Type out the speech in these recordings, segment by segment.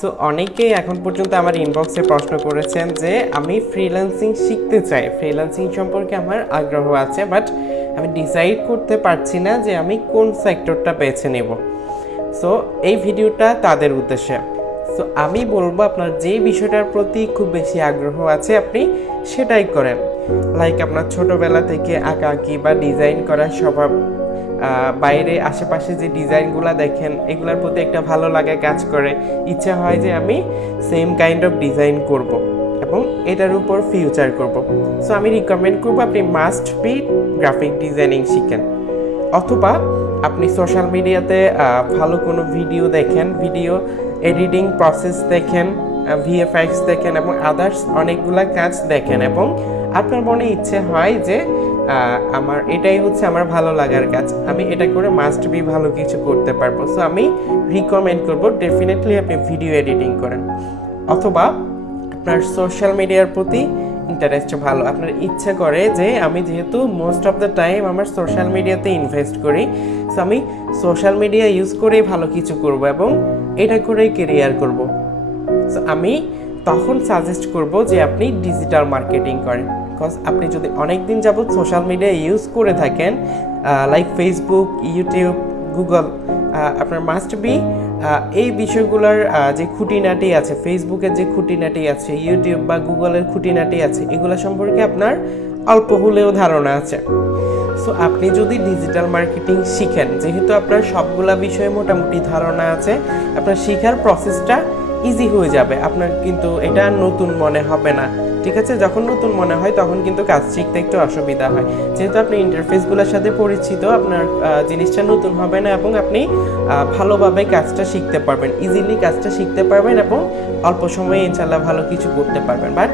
So অনেকেই এখন পর্যন্ত আমার ইনবক্সে প্রশ্ন করেছেন যে, আমি ফ্রিল্যান্সিং শিখতে চাই। ফ্রিল্যান্সিং সম্পর্কে আমার আগ্রহ আছে বাট আমি ডিসাইড করতে পারছি না যে আমি কোন সেক্টরটা বেছে নেব। সো এই ভিডিওটা তাদের উদ্দেশ্যে। সো আমি বলব আপনার যে বিষয়টার প্রতি খুব বেশি আগ্রহ আছে, আপনি সেটাই করেন। লাইক আপনার ছোটবেলা থেকে আঁকা আঁকি বা ডিজাইন করার স্বভাব। বাইরে আশেপাশে যে ডিজাইনগুলো দেখেন, এগুলোর প্রতি একটা ভালো লাগা, কাজ করে। ইচ্ছা হয় যে আমি সেম কাইন্ড অফ ডিজাইন করব এবং এটার উপর ফিউচার করব। সো আমি রিকমেন্ড করব আপনি মাস্ট বি গ্রাফিক ডিজাইনিং শিখেন। অথবা আপনি সোশ্যাল মিডিয়াতে ভালো কোনো ভিডিও দেখেন ভিডিও এডিটিং প্রসেস দেখেন ভিএফএক্স দেখেন এবং আদার্স অনেকগুলা কাজ দেখেন এবং আপনার মনে ইচ্ছে হয় যে আমার এটাই হচ্ছে আমার ভালো লাগার কাজ। আমি এটা করে মাস্ট বি ভালো কিছু করতে পারব। সো আমি রিকমেন্ড করব ডেফিনেটলি আপনি ভিডিও এডিটিং করেন। অথবা আপনার সোশ্যাল মিডিয়ার প্রতি ইন্টারেস্ট ভালো। আপনার ইচ্ছে করে যে, আমি যেহেতু মোস্ট অফ দ্য টাইম আমার সোশ্যাল মিডিয়াতে ইনভেস্ট করি সো আমি সোশ্যাল মিডিয়া ইউজ করেই ভালো কিছু করব এবং এটা করেই কেরিয়ার করব। আমি তখন সাজেস্ট করব যে আপনি ডিজিটাল মার্কেটিং করেন। বিকজ আপনি যদি অনেক দিন যাবত সোশ্যাল মিডিয়া ইউজ করে থাকেন লাইক ফেসবুক ইউটিউব গুগল আপনার মাস্ট বি এই বিষয়গুলোর যে খুঁটিনাটি আছে ফেসবুকের যে খুঁটিনাটি আছে ইউটিউব বা গুগলের খুঁটিনাটি আছে, এগুলো সম্পর্কে আপনার অল্প হলেও ধারণা আছে। সো আপনি যদি ডিজিটাল মার্কেটিং শিখেন, যেহেতু আপনার সবগুলা বিষয়ে মোটামুটি ধারণা আছে, আপনার শেখার প্রসেসটা ইজি হয়ে যাবে। আপনার কিন্তু এটা নতুন মনে হবে না। ঠিক আছে? যখন নতুন মনে হয় তখন কিন্তু কাজ শিখতে একটু অসুবিধা হয়। যেহেতু আপনি ইন্টারফেসগুলোর সাথে পরিচিত, আপনার জিনিসটা নতুন হবে না এবং আপনি ভালোভাবে কাজটা শিখতে পারবেন। ইজিলি কাজটা শিখতে পারবেন এবং অল্প সময়ে ইনশাল্লাহ ভালো কিছু করতে পারবেন। বাট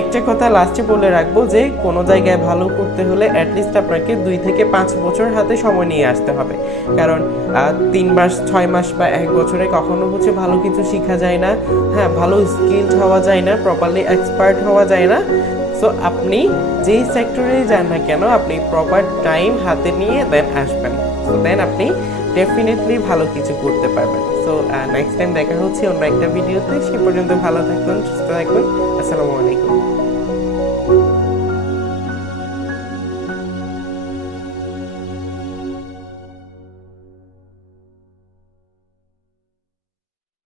একটা কথা লাস্টে বলে রাখব যে, কোনো জায়গায় ভালো করতে হলে অ্যাটলিস্ট আপনাকে দুই থেকে পাঁচ বছর হাতে সময় নিয়ে আসতে হবে। কারণ তিন মাস, ছয় মাস বা এক বছরে কখনো হচ্ছে ভালো কিছু শেখা যায় না। হ্যাঁ ভালো স্কিলড হওয়া যায় না প্রপারলি এক্সপার্ট হওয়া যায় না। সো আপনি যেই সেক্টরে যান না কেন, আপনি প্রপার টাইম হাতে নিয়ে দেন আসবেন। সো দেন আপনি ডেফিনেটলি ভালো কিছু করতে পারবেন। সো নেক্সট টাইম দেখা হচ্ছে অন্য একটা ভিডিওতে, সে পর্যন্ত ভালো থাকবেন সুস্থ থাকবেন আসসালামু আলাইকুম।